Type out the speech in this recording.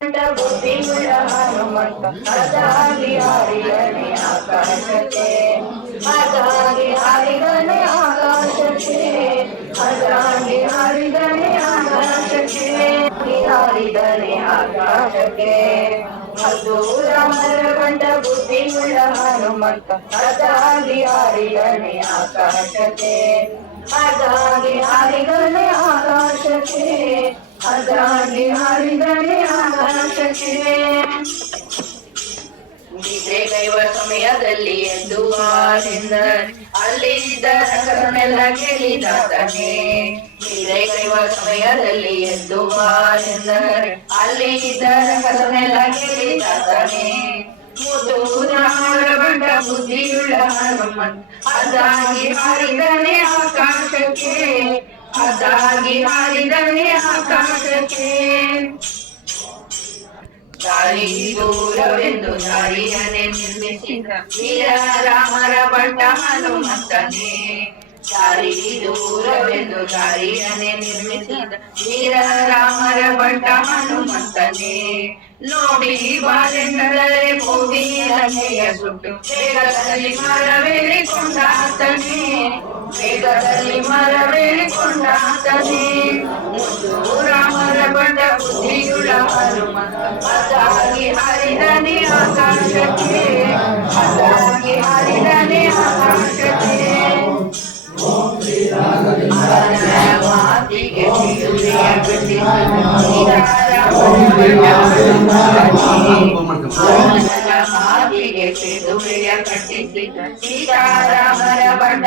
ಬುದ್ಧಿಯುಳ್ಳ ಹನುಮಂತ ಅದಾಗಿ ಹಾರಿದನೆ ಆಕಾಶಕ್ಕೆ ಅದಾಗಿ ಹಾರಿದನೆ ಆಕಾಶಕ್ಕೆ ಅದಾಗಿ ಹಾರಿದನೆ ಆಕಾಶಕ್ಕೆ ಹಾರಿದನೆ ಆಕಾಶಕ್ಕೆ ಮಧುರ ಮರಗಂಡ ಬುದ್ಧಿಯುಳ್ಳ ಹನುಮಂತ ಅದಾಗಿ ಹಾರಿದನೆ ಆಕಾಶಕ್ಕೆ ಅದಾಗಿ ಹಾರಿದನೆ ಆಕಾಶಕ್ಕೆ ಅದಾಗಿ ಹಾರಿದನೆ ಆಕಾಶಕ್ಕೆ ನಿದ್ರೆ ಕೈವ ಸಮಯದಲ್ಲಿ ಎದ್ದು ಬಾರಿಂದ ಅಲ್ಲಿದ್ದ ರಸವನ್ನೆಲ್ಲ ಕೇಳಿದಾತನೇ ನಿದ್ರೆ ಕೈವ ಸಮಯದಲ್ಲಿ ಎದ್ದು ಬಾರಿಂದ ಅಲ್ಲಿದ್ದ ರಸವನ್ನೆಲ್ಲ ಕೇಳಿದಾತನೇ ಬಂಡ ಬುದ್ಧಿಯುಳ್ಳ ಹನುಮಂತ ಅದಾಗಿ ಹಾರಿದನೆ ಆಕಾಶಕ್ಕೆ ಅದಾಗಿ ಹಾರಿದನೆ ಆಕಾಶಕ್ಕೆ ದಾರಿ ದೂರವೆಂದು ದಾರಿಯನ್ನೇ ನಿರ್ಮಿಸಿದ ವೀರ ರಾಮರ ಬಂಟ ಹನುಮಂತನೇ ದಾರಿ ದೂರವೆಂದು ದಾರಿಯನ್ನೇ ನಿರ್ಮಿಸಿದ ವೀರ ರಾಮರ ಬಂಟ ಹನುಮಂತನೇ ನೋಡಿ ಬಾಲೆಂದರೆ ಹೋಗಿ ಲಂಕೆಯ ಸುಟ್ಟು ವೇಗದಲ್ಲಿ ಮರವೇರಿಕೊಂಡಾತನೇ ವೇಗದಲ್ಲಿ ಮರವೇರಿಕೊಂಡಾತನೇ ರಾಮರ ಬಂಡ ಬುದ್ಧಿಯುಳ್ಳ ಹನುಮಂತ ಅದಾಗಿ ಹಾರಿದನೆ ಆಕಾಶಕ್ಕೆ ಅದಾಗಿ ಹಾರಿದನೆ ಆಕಾಶಕ್ಕೆ ಮಾತಿಗೆ ಮಾತಿಗೆ ಕಟ್ಟಿಸಿದ ಸೀತಾರಾಮರ ಬಂಡ